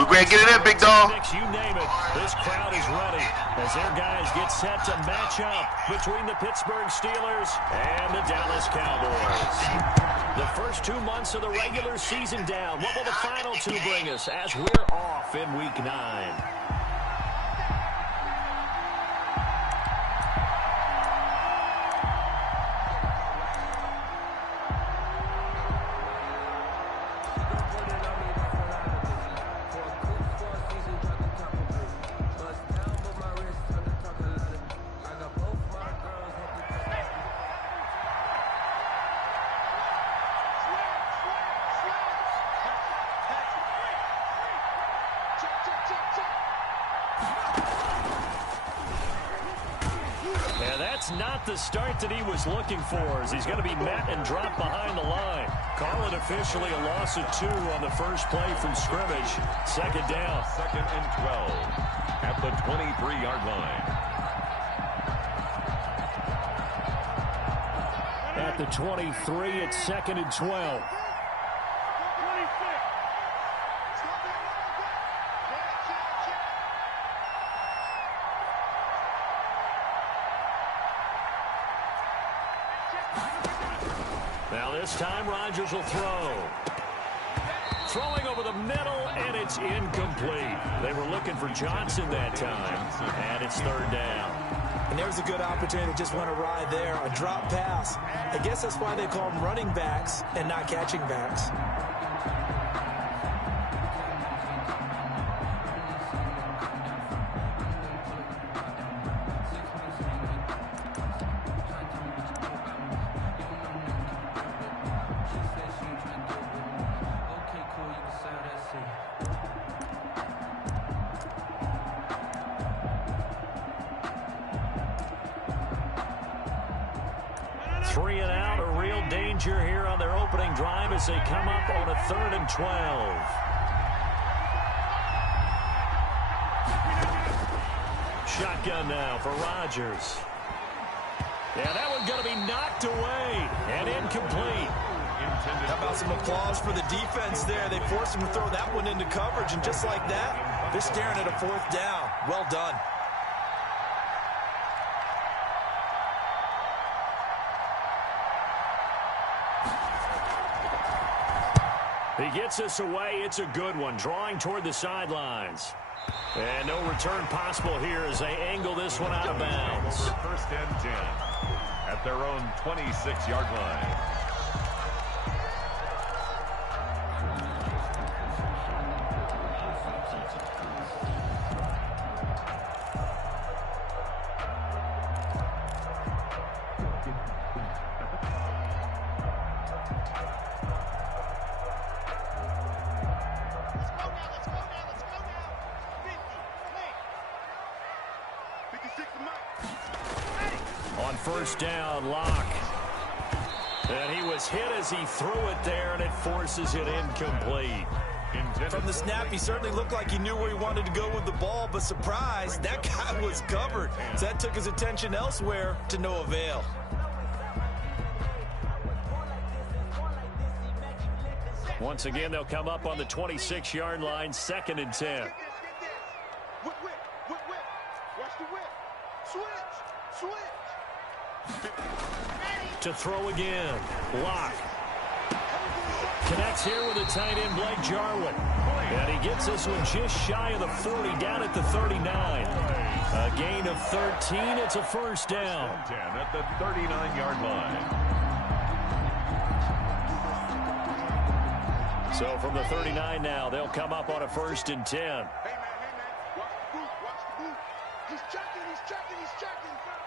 We're going to get it in, big dog. You name it. This crowd is ready as their guys get set to match up between the Pittsburgh Steelers and the Dallas Cowboys. The first 2 months of the regular season down. What will the final two bring us as we're off in Week 9? Not the start that he was looking for, as he's going to be met and dropped behind the line. Call it officially a loss of 2 on the first play from scrimmage. Second down. 2nd and 12 at the 23-yard line. At the 23, it's 2nd and 12. Now this time Rodgers will throw. Throwing over the middle, and it's incomplete. They were looking for Johnson that time, and it's 3rd down. And there's a good opportunity to just want to ride there, a drop pass. I guess that's why they call them running backs and not catching backs. Here on their opening drive as they come up on a 3rd and 12. Shotgun now for Rodgers. Yeah, that one's going to be knocked away and incomplete. How about some applause for the defense there? They forced him to throw that one into coverage, and just like that, they're staring at a 4th down. Well done. He gets us away. It's a good one. Drawing toward the sidelines. And no return possible here as they angle this one out of bounds. 1st and 10 at their own 26-yard line. On 1st down, Locke. And he was hit as he threw it there, and it forces it incomplete. From the snap, he certainly looked like he knew where he wanted to go with the ball, but surprise, that guy was covered. So that took his attention elsewhere to no avail. Once again, they'll come up on the 26-yard line, 2nd and 10. Watch the whip. Switch. To throw again. Locke. Connects here with a tight end, Blake Jarwin. And he gets this one just shy of the 40, down at the 39. A gain of 13. It's a 1st down. 10 at the 39-yard line. So from the 39 now, they'll come up on a 1st and 10. Hey, man. Watch the boot. He's checking.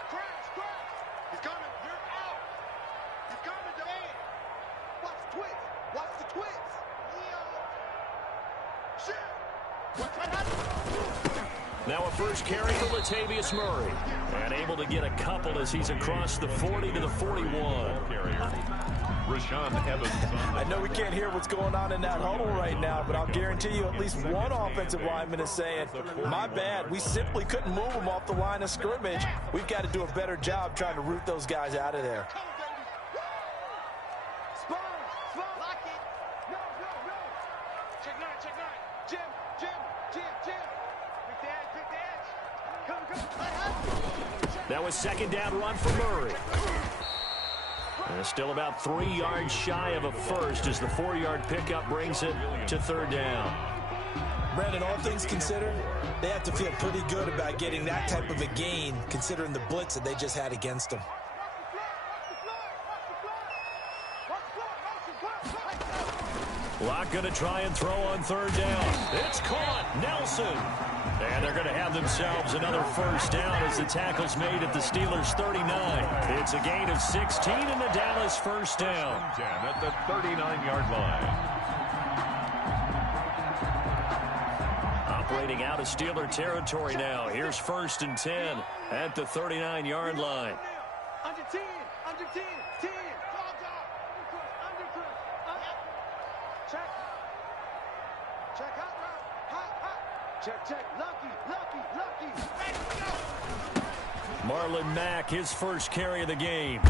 Crash. He's coming. You're out. He's coming, man. Watch the twist. Shit. Now a first carry for Latavius Murray. And able to get a couple as he's across the 40 to the 41. Rashaan Evans. I know we can't hear what's going on in that huddle right now, but I'll guarantee you at least one offensive lineman is saying, my bad, we simply couldn't move them off the line of scrimmage. We've got to do a better job trying to root those guys out of there. Lock it. No. Check nine. Jim. That was second down run for Murray. And still about 3 yards shy of a first as the 4-yard pickup brings it to third down. Brandon, all things considered, they have to feel pretty good about getting that type of a gain considering the blitz that they just had against them. Locke going to try and throw on third down. It's caught. Nelson. And they're going to have themselves another first down as the tackle's made at the Steelers' 39. It's a gain of 16 and the Dallas first down. 10 at the 39-yard line. Operating out of Steeler territory now. Here's first and 10 at the 39-yard line. Under 10, under 10, 10. Check. Check out route. Hot. Check. Lucky. Marlon Mack, his first carry of the game.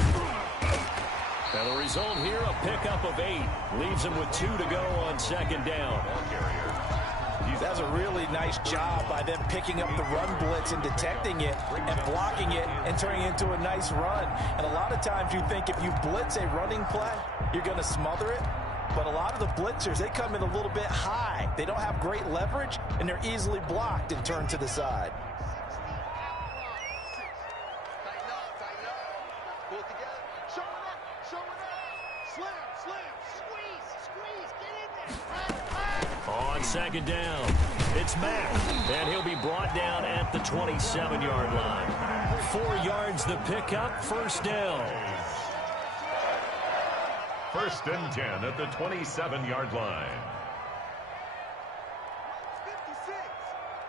And the result here, a pickup of 8. Leaves him with 2 to go on second down. That's a really nice job by them picking up the run blitz and detecting it and blocking it and turning it into a nice run. And a lot of times you think if you blitz a running play, you're going to smother it. But a lot of the blitzers, they come in a little bit high. They don't have great leverage, and they're easily blocked and turned to the side. Tighten up. Pull it together. Show it up. Slam. Squeeze. Get in there. On second down, it's Mack, and he'll be brought down at the 27-yard line. 4 yards the pickup, first down. First and 10 at the 27-yard line.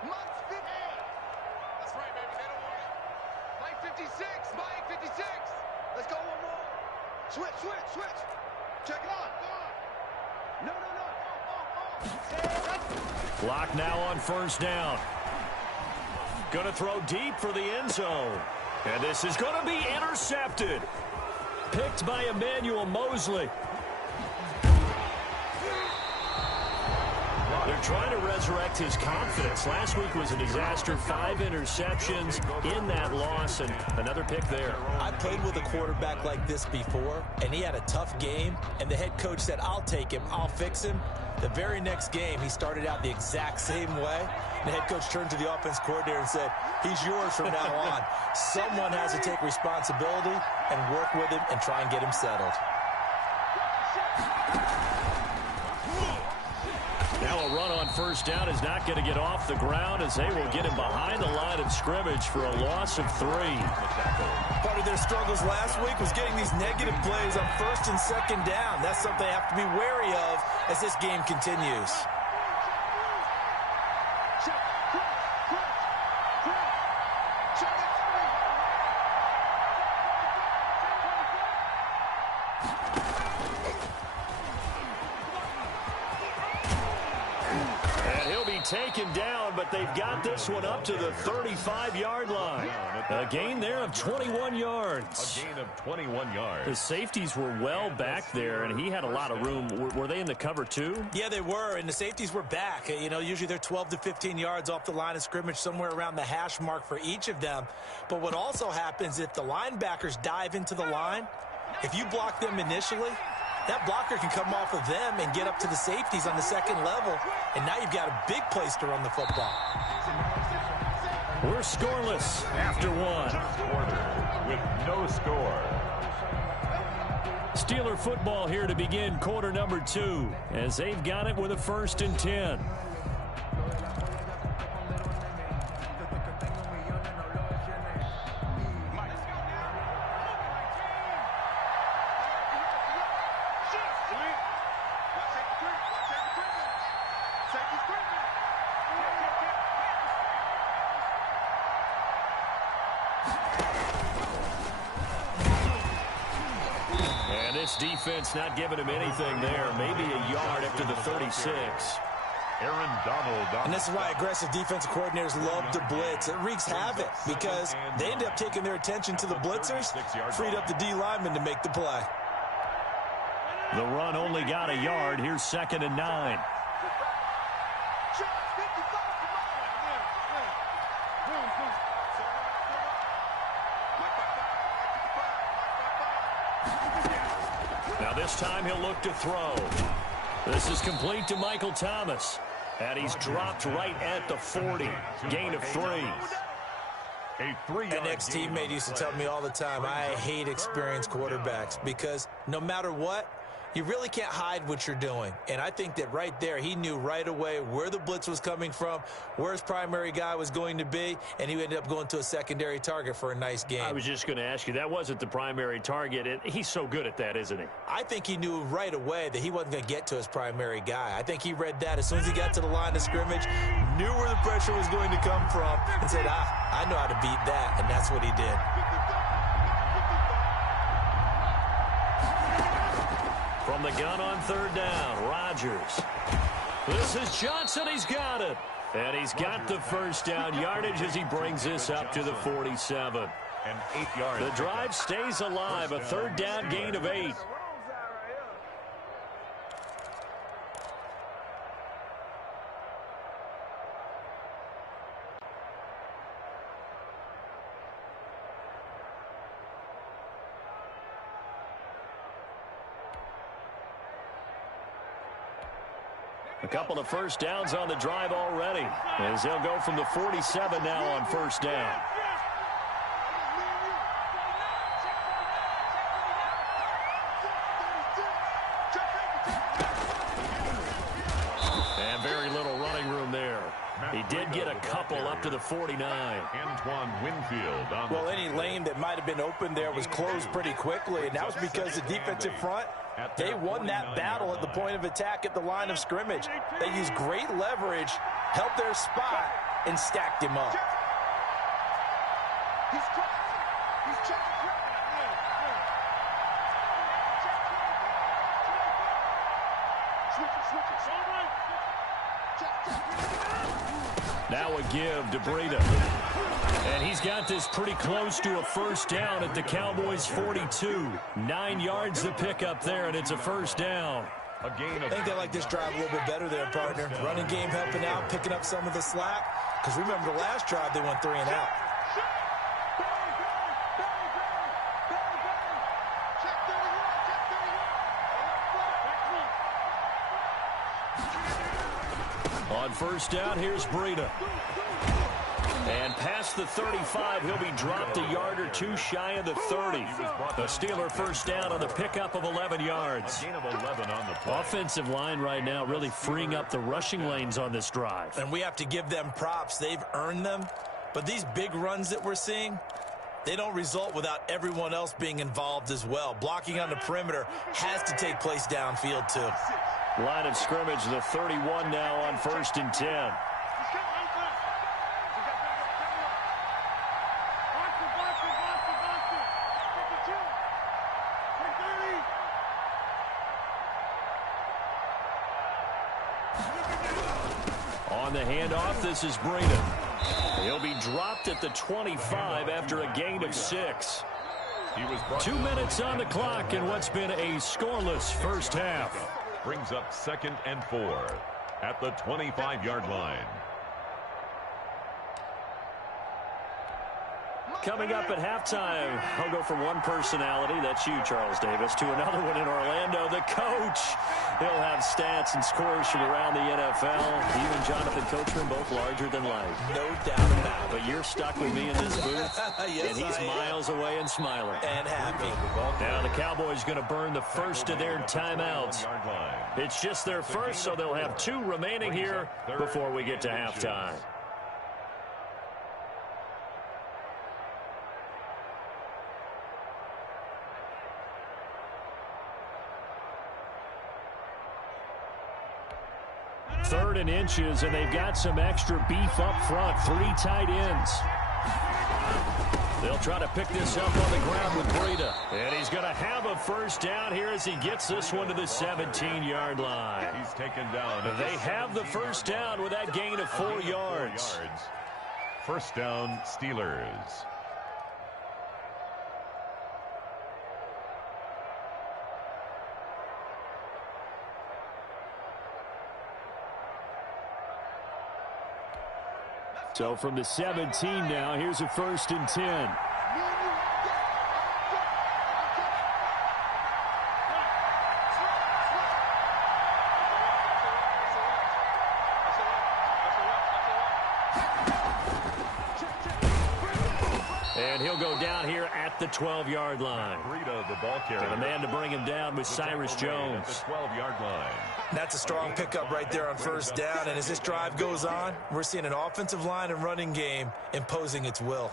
Months 50. That's right, baby. They don't want it. Mike 56. Let's go one more. Switch. Check it out. No. Clock now on first down. Going to throw deep for the end zone. And this is going to be intercepted. Picked by Emmanuel Mosley. They're trying to resurrect his confidence. Last week was a disaster. 5 interceptions in that loss, and another pick there. I played with a quarterback like this before, and he had a tough game, and the head coach said, I'll take him, I'll fix him. The very next game, he started out the exact same way. The head coach turned to the offense coordinator and said, he's yours from now on. Someone has to take responsibility and work with him and try and get him settled. Now a run on first down is not going to get off the ground as they will get him behind the line of scrimmage for a loss of 3. Part of their struggles last week was getting these negative plays on first and second down. That's something they have to be wary of as this game continues. Taken down, but they've got this one up to the 35-yard line. A gain there of 21 yards. A gain of 21 yards. The safeties were well back there, and he had a lot of room. Were they in the cover too? Yeah, they were, and the safeties were back. You know, usually they're 12 to 15 yards off the line of scrimmage, somewhere around the hash mark for each of them. But what also happens if the linebackers dive into the line, if you block them initially, that blocker can come off of them and get up to the safeties on the second level, and now you've got a big place to run the football. We're scoreless after 1. Quarter with no score. Steeler football here to begin quarter number 2 as they've got it with a first and 10. Defense not giving him anything there. Maybe a yard up to the 36. Aaron Donald. And this is why aggressive defensive coordinators love to blitz. It wreaks havoc because they end up taking their attention to the blitzers, freed up the D lineman to make the play. The run only got a yard. Here's second and 9. Now this time he'll look to throw. This is complete to Michael Thomas. And he's dropped right at the 40. Gain of 3. An ex-teammate used to tell me all the time, I hate experienced quarterbacks because no matter what, you really can't hide what you're doing. And I think that right there, he knew right away where the blitz was coming from, where his primary guy was going to be, and he ended up going to a secondary target for a nice game. I was just going to ask you, that wasn't the primary target. He's so good at that, isn't he? I think he knew right away that he wasn't going to get to his primary guy. I think he read that as soon as he got to the line of scrimmage, knew where the pressure was going to come from, and said, I know how to beat that, and that's what he did. From the gun on third down, Rodgers. This is Johnson. He's got it. And he's got the first down yardage as he brings this up to the 47. And 8 yards. The drive stays alive. A third down gain of 8. A couple of first downs on the drive already, as they'll go from the 47 now on first down. And very little running room there. He did get a couple up to the 49. Antoine Winfield. Well, any lane that might have been open there was closed pretty quickly, and that was because the defensive front, they won that battle at the point of attack at the line of scrimmage. They used great leverage, held their spot, and stacked him up. He's crossing. He's checking ground. Switch it. Now a give to Breida. And he's got this pretty close to a first down at the Cowboys' 42. 9 yards to pick up there, and it's a first down. A gain of I think they like this drive a little bit better there, partner. Running game helping out, picking up some of the slack. Because remember the last drive, they went 3 and out. On first down, here's Breida. And past the 35, he'll be dropped a yard or two shy of the 30. The Steeler first down on the pickup of 11 yards. gain of 11 on the play. Offensive line right now really freeing up the rushing lanes on this drive. And we have to give them props. They've earned them. But these big runs that we're seeing, they don't result without everyone else being involved as well. Blocking on the perimeter has to take place downfield too. Line of scrimmage, the 31 now on first and 10. On the handoff, this is Breida. He'll be dropped at the 25 after a gain of 6. He was brought 2 minutes on the clock in what's been a scoreless first half. brings up 2nd and 4 at the 25-yard line. Coming up at halftime, I'll go from one personality, that's you, Charles Davis, to another one in Orlando, the coach. He'll have stats and scores from around the NFL. You and Jonathan Coachman, both larger than life. No doubt about it. But you're stuck with me in this booth, Yes, and he's I am. miles away and smiling. And happy. Now the Cowboys going to burn the first of their timeouts. Yard line. It's just their first, so they'll have 2 remaining here before we get to halftime. Third and inches, and they've got some extra beef up front. 3 tight ends. They'll try to pick this up on the ground with Breida. And he's going to have a first down here as he gets this one to the 17-yard line. He's taken down. They have the first down with that gain of 4 yards. First down, Steelers. So from the 17 now, here's a 1st and 10. And he'll go down here at the 12-yard line. The ball carrier. And the man to bring him down was Cyrus Jones. At the 12-yard line. That's a strong pickup right there on 1st down. And as this drive goes on, we're seeing an offensive line and running game imposing its will.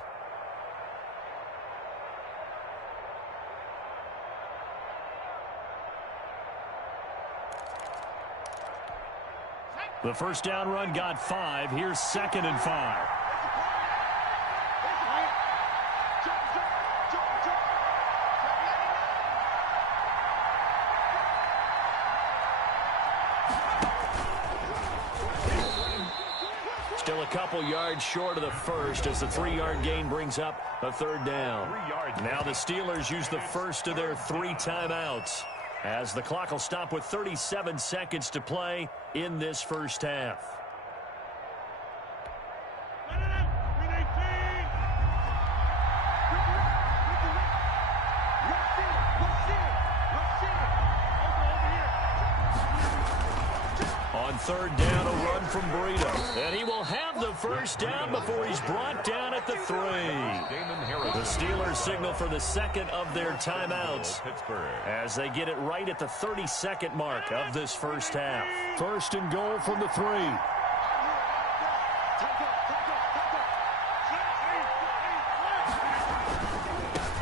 The 1st down run got 5. Here's 2nd and 5. Still a couple yards short of the 1st as the 3-yard gain brings up a 3rd down. Now the Steelers use the 1st of their 3 timeouts as the clock will stop with 37 seconds to play in this 1st half. On 3rd down, a run from Breida. And he will have the 1st down before he's brought down at the 3. The Steelers signal for the 2nd of their timeouts as they get it right at the 32nd mark of this 1st half. 1st and goal from the 3.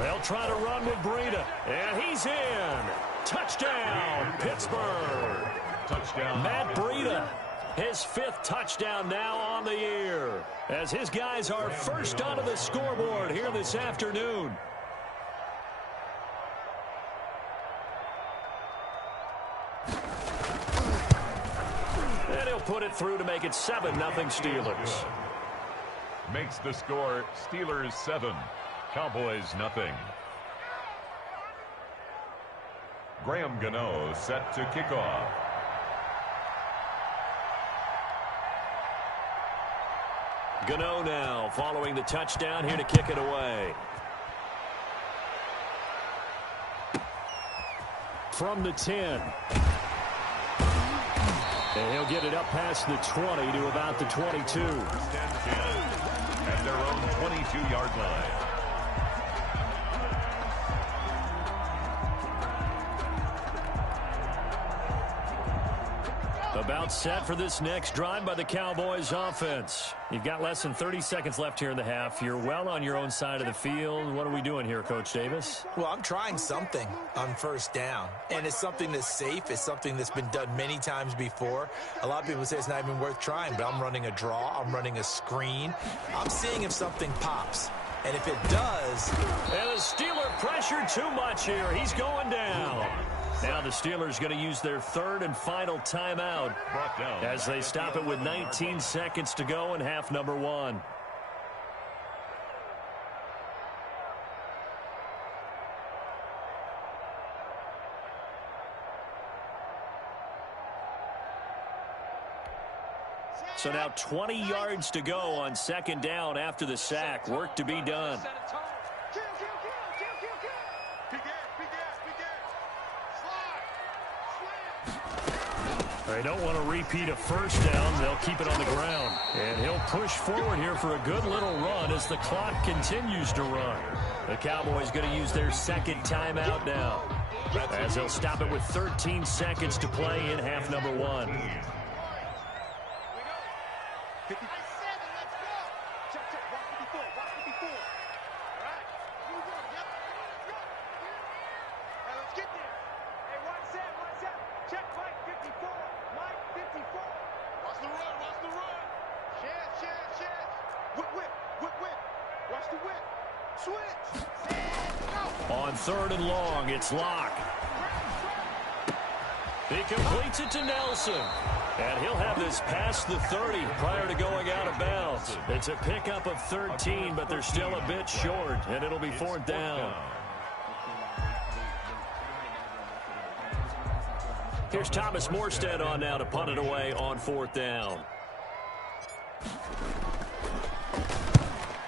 They'll try to run with Breida. And he's in. Touchdown, Pittsburgh. Touchdown. Matt Breida, his 5th touchdown now on the year, as his guys are first onto the scoreboard here this afternoon. And he'll put it through to make it 7-0 Steelers. Makes the score Steelers 7, Cowboys 0. Graham Gano set to kick off. Gano now following the touchdown here to kick it away. From the 10. And he'll get it up past the 20 to about the 22. At their own 22-yard line. About set for this next drive by the Cowboys offense. You've got less than 30 seconds left here in the half. You're well on your own side of the field. What are we doing here, Coach Davis? Well, I'm trying something on 1st down, and it's something that's safe. It's something that's been done many times before. A lot of people say it's not even worth trying, but I'm running a draw. I'm running a screen. I'm seeing if something pops. And if it does... And the Steeler pressure too much here. He's going down. Now the Steelers going to use their 3rd and final timeout as they stop it with 19 seconds to go in half number 1. So now 20 yards to go on 2nd down after the sack. Work to be done. They don't want to repeat a 1st down. They'll keep it on the ground. And he'll push forward here for a good little run as the clock continues to run. The Cowboys going to use their 2nd timeout now, as they'll stop it with 13 seconds to play in half number 1. On 3rd and long, it's Locke. He completes it to Nelson. And he'll have this past the 30 prior to going out of bounds. It's a pickup of 13, but they're still a bit short, and it'll be 4th down. Here's Thomas Morstead on now to punt it away on 4th down.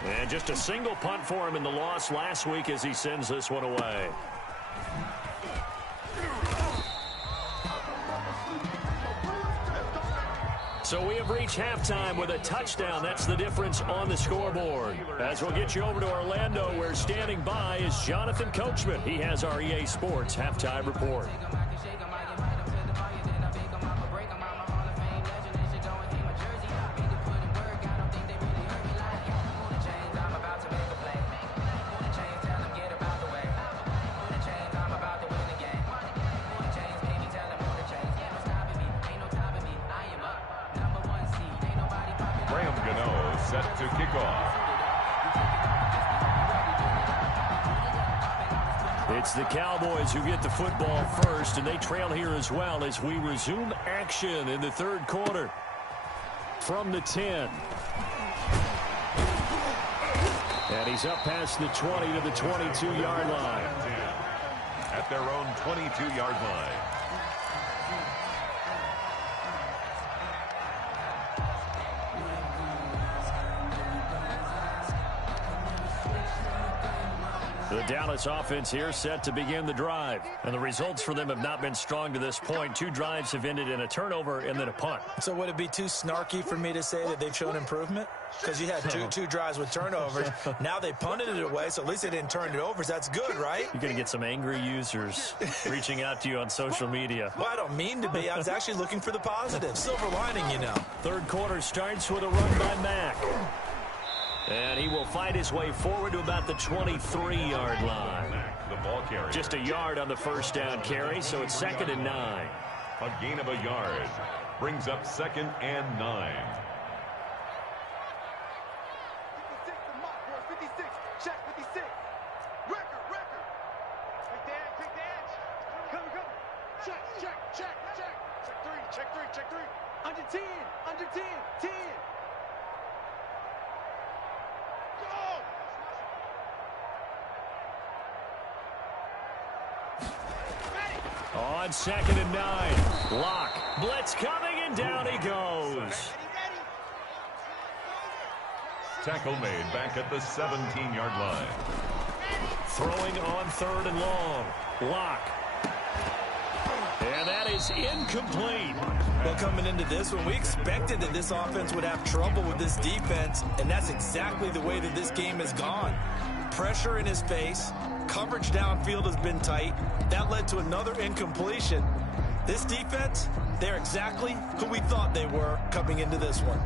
And just a single punt for him in the loss last week as he sends this one away. So we have reached halftime with a touchdown. That's the difference on the scoreboard. As we'll get you over to Orlando, where standing by is Jonathan Coachman. He has our EA Sports halftime report. Set to kick off. It's the Cowboys who get the football first, and they trail here as well as we resume action in the third quarter. From the 10. And he's up past the 20 to the 22-yard line. At their own 22-yard line. The Dallas offense here set to begin the drive. And the results for them have not been strong to this point. 2 drives have ended in a turnover and then a punt. So would it be too snarky for me to say that they've shown improvement? Because you had two drives with turnovers. Now they punted it away, so at least they didn't turn it over. So that's good, right? You're going to get some angry users reaching out to you on social media. Well, I don't mean to be. I was actually looking for the positive. Silver lining, you know. Third quarter starts with a run by Mack. And he will fight his way forward to about the 23-yard line. The ball carrier. Just a yard on the first down carry, so it's 2nd and 9. A gain of a yard brings up 2nd and 9. 56, the mock boys, 56. Check 56. Record. Take the edge. Come. Check. Check 3. Under 10. 10. On 2nd and 9. Lock. Blitz coming, and down he goes. Tackle made back at the 17-yard line. Throwing on 3rd and long. Lock. And that is incomplete. Well, coming into this one, we expected that this offense would have trouble with this defense, and that's exactly the way that this game has gone. Pressure in his face. Coverage downfield has been tight. That led to another incompletion. This defense, they're exactly who we thought they were coming into this one.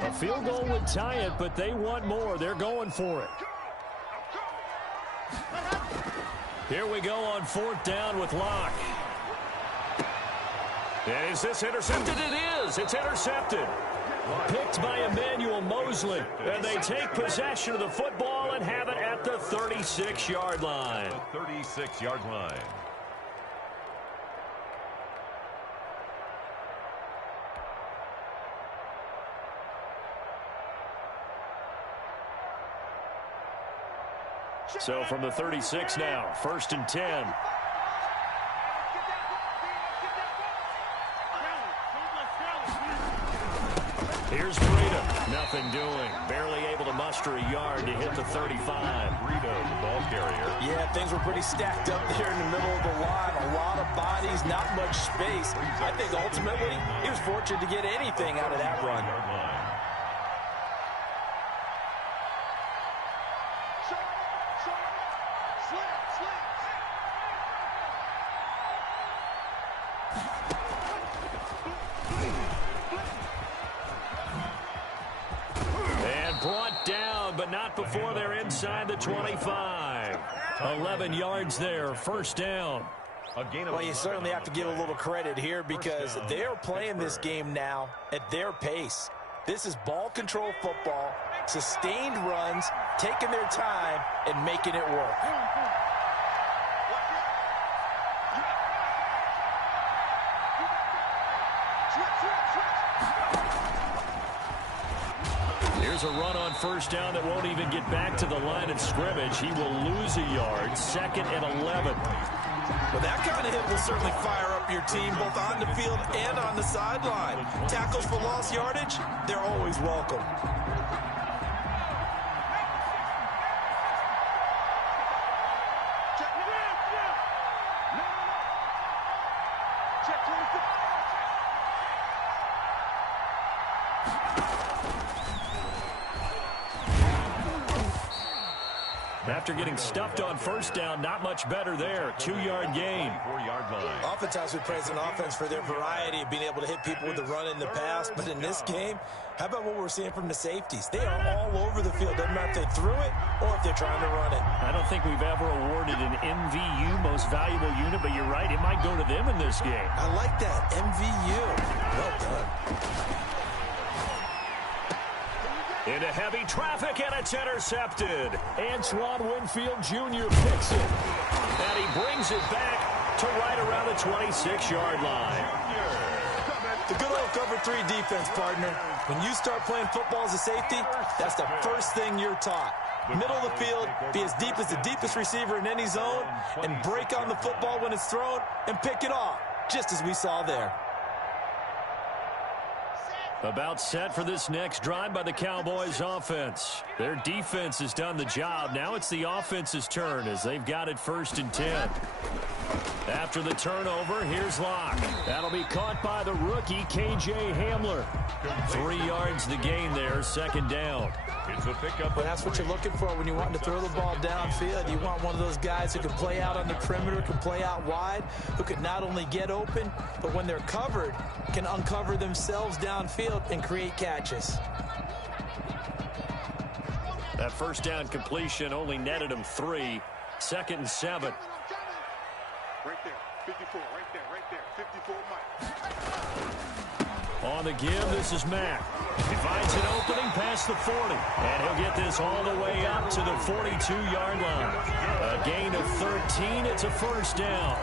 A field goal would tie it, but they want more. They're going for it. Here we go on 4th down with Locke. And is this intercepted? It is. It's intercepted. Picked by Emmanuel Mosley. And they take possession of the football and have it at the 36-yard line. The 36-yard line. So from the 36 now, 1st and 10. Here's Breida. Nothing doing. Barely able to muster a yard to hit the 35. Breida, the ball carrier. Yeah, things were pretty stacked up there in the middle of the line. A lot of bodies, not much space. I think ultimately he was fortunate to get anything out of that run. Brought down, but not before they're inside the 25. 11 yards there, 1st down. Well, you certainly have to give a little credit here because they're playing this game now at their pace. This is ball control football, sustained runs, taking their time, and making it work. Here's a run on 1st down that won't even get back to the line of scrimmage. He will lose a yard. 2nd and 11. Well, that kind of hit will certainly fire up your team, both on the field and on the sideline. Tackles for lost yardage, they're always welcome. After getting stuffed on first down, not much better there. 2-yard gain. 4-yard line. Oftentimes we praise an offense for their variety of being able to hit people with the run in the pass. But in this game, how about what we're seeing from the safeties? They are all over the field. Doesn't matter if they threw it or if they're trying to run it. I don't think we've ever awarded an MVU, most valuable unit, but you're right, it might go to them in this game. I like that, MVU. Well done. Into heavy traffic, and it's intercepted. Antoine Winfield Jr. picks it. And he brings it back to right around the 26-yard line. The good old cover 3 defense, partner. When you start playing football as a safety, that's the first thing you're taught. Middle of the field, be as deep as the deepest receiver in any zone, and break on the football when it's thrown, and pick it off, just as we saw there. About set for this next drive by the Cowboys offense. Their defense has done the job. Now it's the offense's turn as they've got it 1st and 10. After the turnover, here's Locke. That'll be caught by the rookie, K.J. Hamler. 3 yards the gain there, 2nd down. It's a pickup. Well, that's what you're looking for when you want to throw the ball downfield. You want one of those guys who can play out on the perimeter, can play out wide, who can not only get open, but when they're covered, can uncover themselves downfield and create catches. That 1st down completion only netted him 3. 2nd and 7. Right there, 54, right there, 54 Mike. On the give, this is Mack. He finds an opening past the 40. And he'll get this all the way up to the 42-yard line. A gain of 13. It's a 1st down.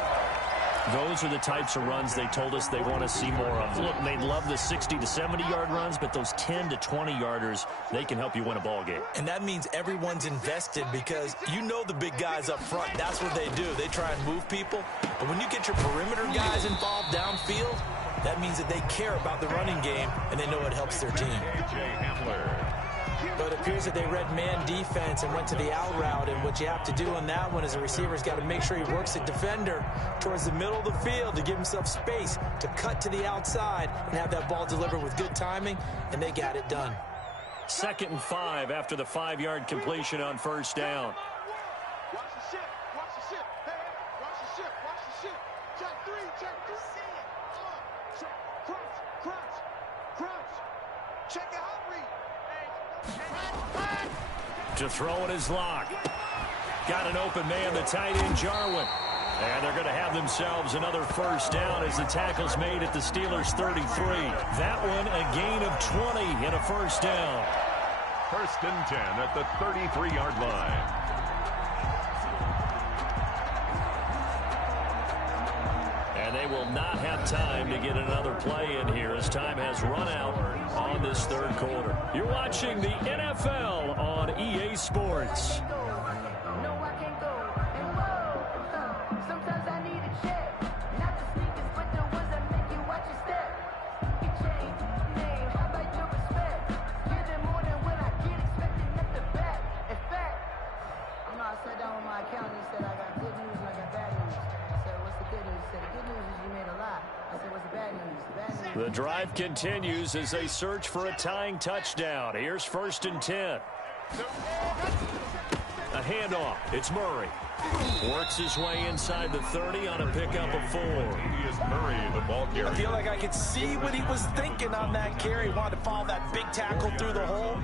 Those are the types of runs they told us they want to see more of. Look, they love the 60 to 70-yard runs, but those 10 to 20-yarders, they can help you win a ball game. And that means everyone's invested because you know the big guys up front. That's what they do. They try and move people. But when you get your perimeter guys involved downfield, that means that they care about the running game, and they know it helps their team. But it appears that they read man defense and went to the out route, and what you have to do on that one is a receiver's got to make sure he works the defender towards the middle of the field to give himself space to cut to the outside and have that ball delivered with good timing, and they got it done. 2nd and 5 after the 5-yard completion on 1st down. Watch the ship, watch the ship. Hey, watch the ship, watch the ship. Check 3, check 3. Check, crunch. Check your hot read. To throw it is Locke. Got an open man, the tight end, Jarwin. And they're going to have themselves another 1st down as the tackle's made at the Steelers' 33. That one a gain of 20 and a 1st down. 1st and 10 at the 33-yard line. And they will not have time to get another play in here as time has run out on this 3rd quarter. You're watching the NFL on EA Sports. The drive continues as they search for a tying touchdown. Here's 1st and 10. A handoff. It's Murray. Works his way inside the 30 on a pickup of 4. Murray, the ball carrier. I feel like I could see what he was thinking on that carry. He wanted to follow that big tackle through the hole.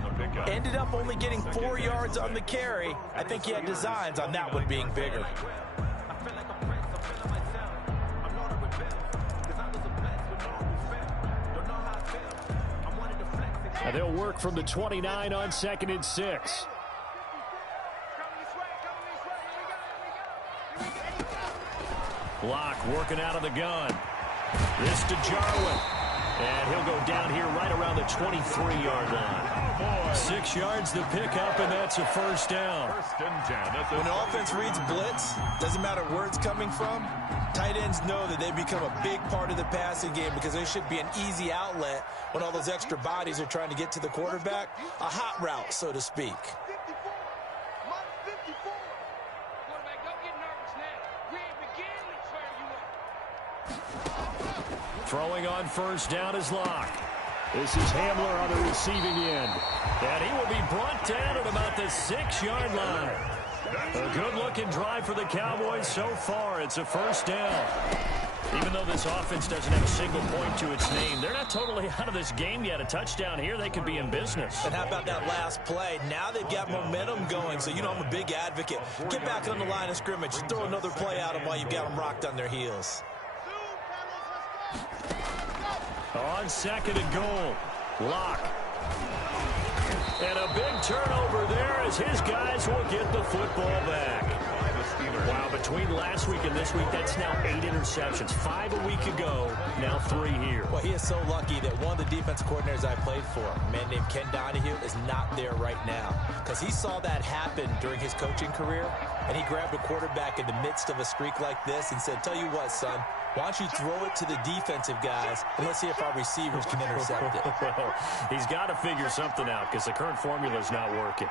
Ended up only getting 4 yards on the carry. I think he had designs on that one being bigger. Now they'll work from the 29 on 2nd and 6. Locke working out of the gun. This to Jarwin. And he'll go down here right around the 23-yard line. 6 yards to pick up, and that's a first down. When the offense reads blitz, doesn't matter where it's coming from, tight ends know that they become a big part of the passing game because they should be an easy outlet when all those extra bodies are trying to get to the quarterback. A hot route, so to speak. Throwing on first down is Locke. This is Hamler on the receiving end. And he will be brought down at about the 6-yard line. A good-looking drive for the Cowboys so far. It's a first down. Even though this offense doesn't have a single point to its name, they're not totally out of this game yet. A touchdown here, they could be in business. And how about that last play? Now they've got momentum going, so you know I'm a big advocate. Get back on the line of scrimmage. Throw another play at them while you've got them rocked on their heels. On second and goal, Locke. And a big turnover there as his guys will get the football back. Wow, between last week and this week, that's now 8 interceptions. 5 a week ago, now 3 here. Well, he is so lucky that one of the defense coordinators I played for, a man named Ken Donahue, is not there right now. Because he saw that happen during his coaching career, and he grabbed a quarterback in the midst of a streak like this and said, tell you what, son, why don't you throw it to the defensive guys, and let's see if our receivers can intercept it. Well, he's got to figure something out because the current formula is not working.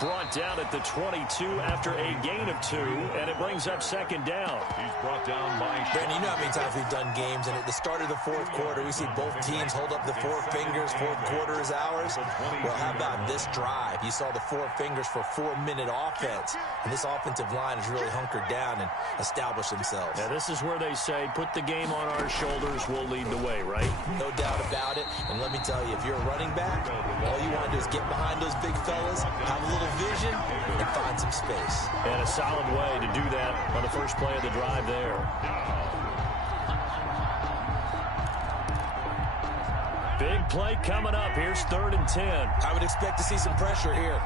Brought down at the 22 after a gain of 2, and it brings up second down. He's brought down by... Brandon, you know how many times we've done games, and at the start of the fourth quarter, we see both teams hold up the 4 fingers, fourth quarter is ours. Well, how about this drive? You saw the 4 fingers for 4-minute offense, and this offensive line has really hunkered down and established themselves. Now, this is where they say, put the game on our shoulders, we'll lead the way, right? No doubt about it, and let me tell you, if you're a running back, all you want to do is get behind those big fellas, have a little vision, and find some space. And a solid way to do that on the first play of the drive there. Big play coming up. Here's 3rd and 10. I would expect to see some pressure here.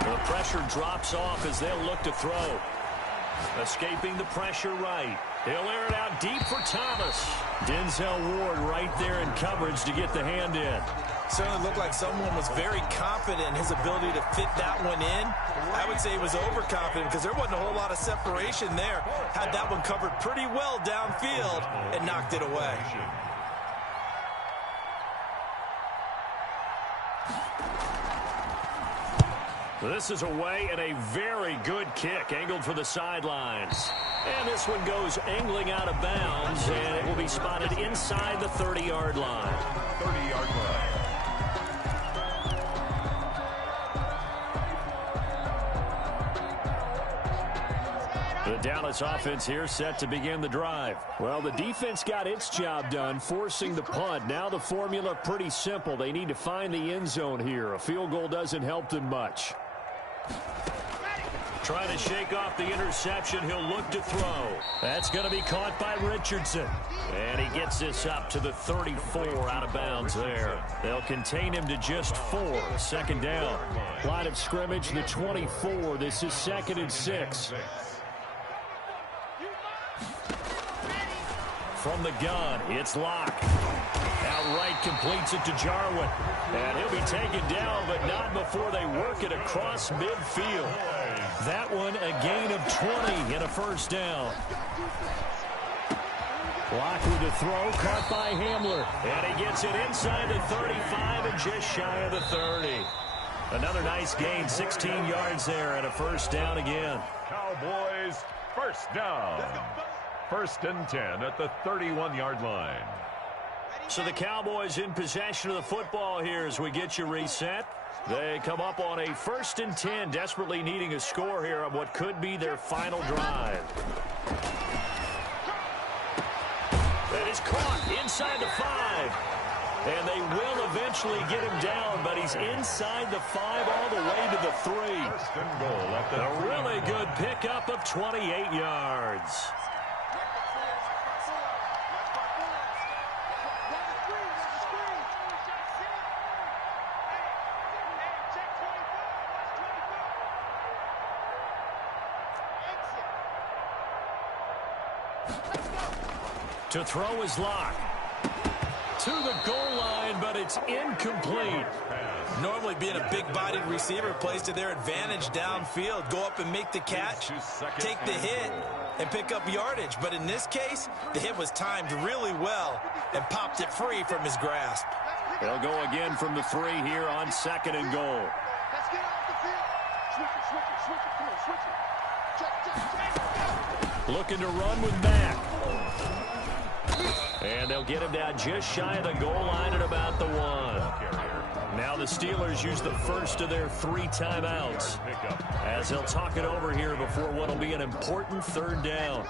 The pressure drops off as they'll look to throw. Escaping the pressure right. He'll air it out deep for Thomas. Denzel Ward right there in coverage to get the hand in. Certainly looked like someone was very confident in his ability to fit that one in. I would say he was overconfident because there wasn't a whole lot of separation there. Had that one covered pretty well downfield and knocked it away. This is away and a very good kick angled for the sidelines. And this one goes angling out of bounds, and it will be spotted inside the 30-yard line. 30-yard line. The Dallas offense here set to begin the drive. Well, the defense got its job done, forcing the punt. Now the formula pretty simple. They need to find the end zone here. A field goal doesn't help them much. Trying to shake off the interception. He'll look to throw. That's going to be caught by Richardson. And he gets this up to the 34 out of bounds there. They'll contain him to just 4. 2nd down. Line of scrimmage, the 24. This is 2nd and 6. From the gun, it's Locke. Outright completes it to Jarwin. And he'll be taken down, but not before they work it across midfield. That one, a gain of 20 and a first down. Locke with the throw, caught by Hamler. And he gets it inside the 35 and just shy of the 30. Another nice gain, 16 yards there and a first down again. Cowboys, first down. 1st and 10 at the 31-yard line. So the Cowboys in possession of the football here as we get you reset. They come up on a 1st and 10, desperately needing a score here on what could be their final drive. That is caught inside the 5. And they will eventually get him down, but he's inside the 5 all the way to the 3. First and goal at the A really good pickup of 28 yards. To throw his lock. To the goal line, but it's incomplete. Normally being a big-bodied receiver plays to their advantage downfield. Go up and make the catch, take the hit, and pick up yardage. But in this case, the hit was timed really well and popped it free from his grasp. They'll go again from the 3 here on 2nd and goal. Let's get off the field. Switch it. Come on, switch it. Check. Looking to run with Mack. And they'll get him down just shy of the goal line at about the 1. Now the Steelers use the first of their 3 timeouts as they'll talk it over here before what will be an important 3rd down.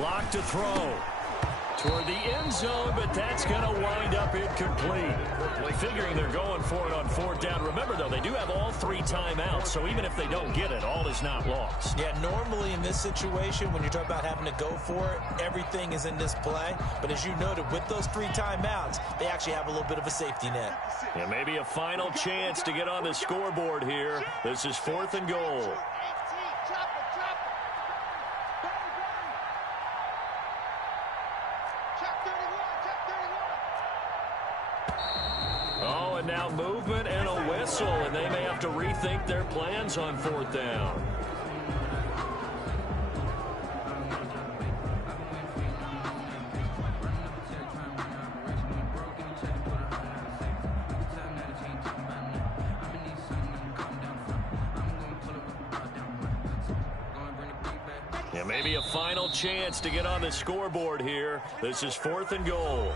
Lock to throw toward the end zone, but that's going to wind up incomplete. Figuring they're going for it on 4th down. Remember, though, they do have all 3 timeouts, so even if they don't get it, all is not lost. Yeah, normally in this situation, when you're talking about having to go for it, everything is in this play. But as you noted, with those 3 timeouts, they actually have a little bit of a safety net. Yeah, maybe a final chance to get on the scoreboard here. This is 4th and goal. Oh, and now movement and a whistle, and they may have to rethink their plans on 4th down. Yeah, maybe a final chance to get on the scoreboard here. This is 4th and goal.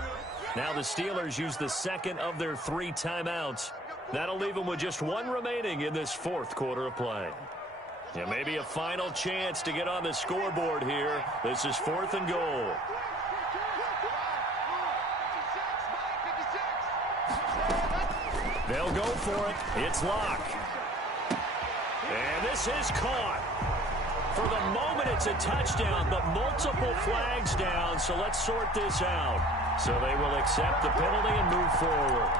Now the Steelers use the 2nd of their 3 timeouts. That'll leave them with just 1 remaining in this 4th quarter of play. Yeah, maybe a final chance to get on the scoreboard here. This is 4th and goal. They'll go for it. It's Locke. And this is caught. For the moment, it's a touchdown, but multiple flags down, so let's sort this out. So they will accept the penalty and move forward.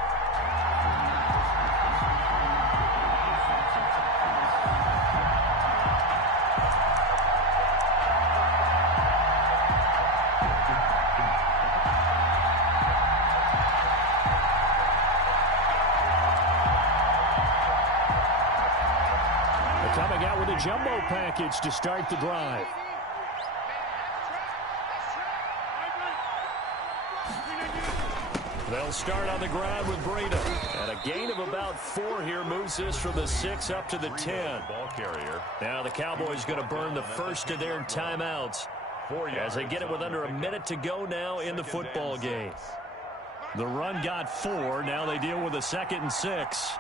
They're coming out with a jumbo package to start the drive. They'll start on the ground with Breida. And a gain of about 4 here moves this from the 6 up to the 10. Ball carrier. Now the Cowboys going to burn the first of their timeouts as they get it with under a minute to go now in the football game. The run got 4. Now they deal with a 2nd and 6.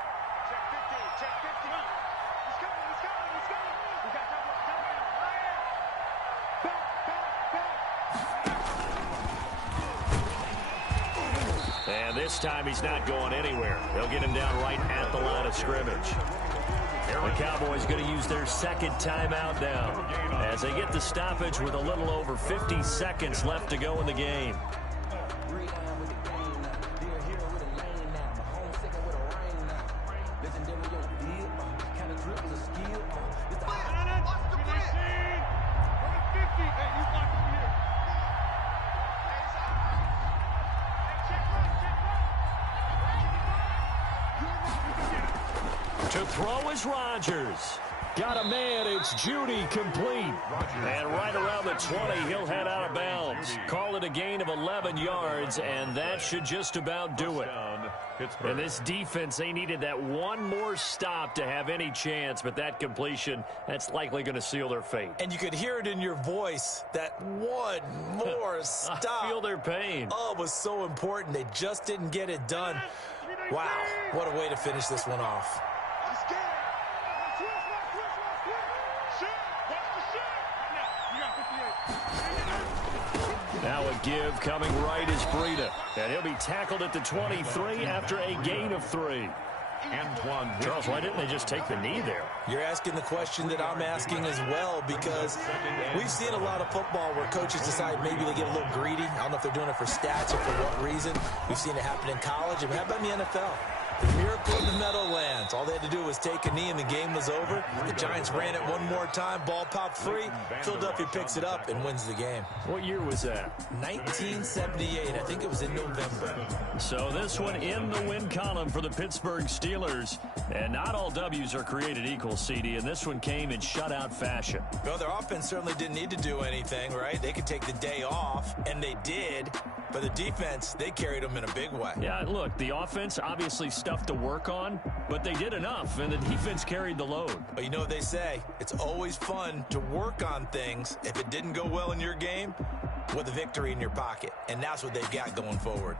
And this time he's not going anywhere. They'll get him down right at the line of scrimmage. The Cowboys going to use their 2nd timeout now as they get the stoppage with a little over 50 seconds left to go in the game. To throw is Rodgers. Got a man. It's Judy complete. And right around the 20, he'll head out of bounds. Call it a gain of 11 yards, and that should just about do it. And this defense, they needed that one more stop to have any chance, but that completion, that's likely going to seal their fate. And you could hear it in your voice, that one more stop. I feel their pain. Oh, it was so important. They just didn't get it done. Wow, what a way to finish this one off. Shoot! Watch the shoot! You got 58. Now a give coming right is Breida. And he'll be tackled at the 23 after a gain of 3. Charles, why didn't they just take the knee there? You're asking the question that I'm asking as well, because we've seen a lot of football where coaches decide maybe they get a little greedy. I don't know if they're doing it for stats or for what reason. We've seen it happen in college. And how about in the NFL? The miracle of the Meadowlands. All they had to do was take a knee and the game was over. The Giants ran it one more time. Ball popped free. Philadelphia picks it up and wins the game. What year was that? 1978. I think it was in November. So this one in the win column for the Pittsburgh Steelers. And not all W's are created equal, CD, and this one came in shutout fashion. Well, their offense certainly didn't need to do anything, right? They could take the day off, and they did. But the defense, they carried them in a big way. Yeah, look, the offense obviously stuff to work on, but they did enough, and the defense carried the load. But you know what they say, it's always fun to work on things if it didn't go well in your game with a victory in your pocket. And that's what they've got going forward.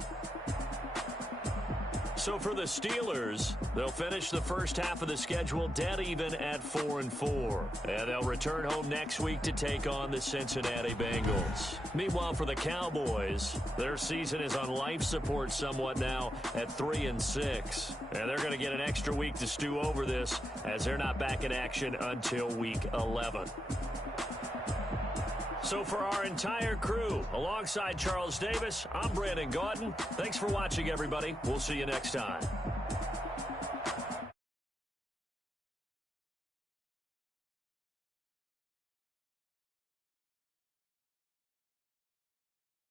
So for the Steelers, they'll finish the first half of the schedule dead even at 4-4. And they'll return home next week to take on the Cincinnati Bengals. Meanwhile, for the Cowboys, their season is on life support somewhat now at 3-6. And they're going to get an extra week to stew over this, as they're not back in action until week 11. So for our entire crew, alongside Charles Davis, I'm Brandon Gaudin. Thanks for watching, everybody. We'll see you next time.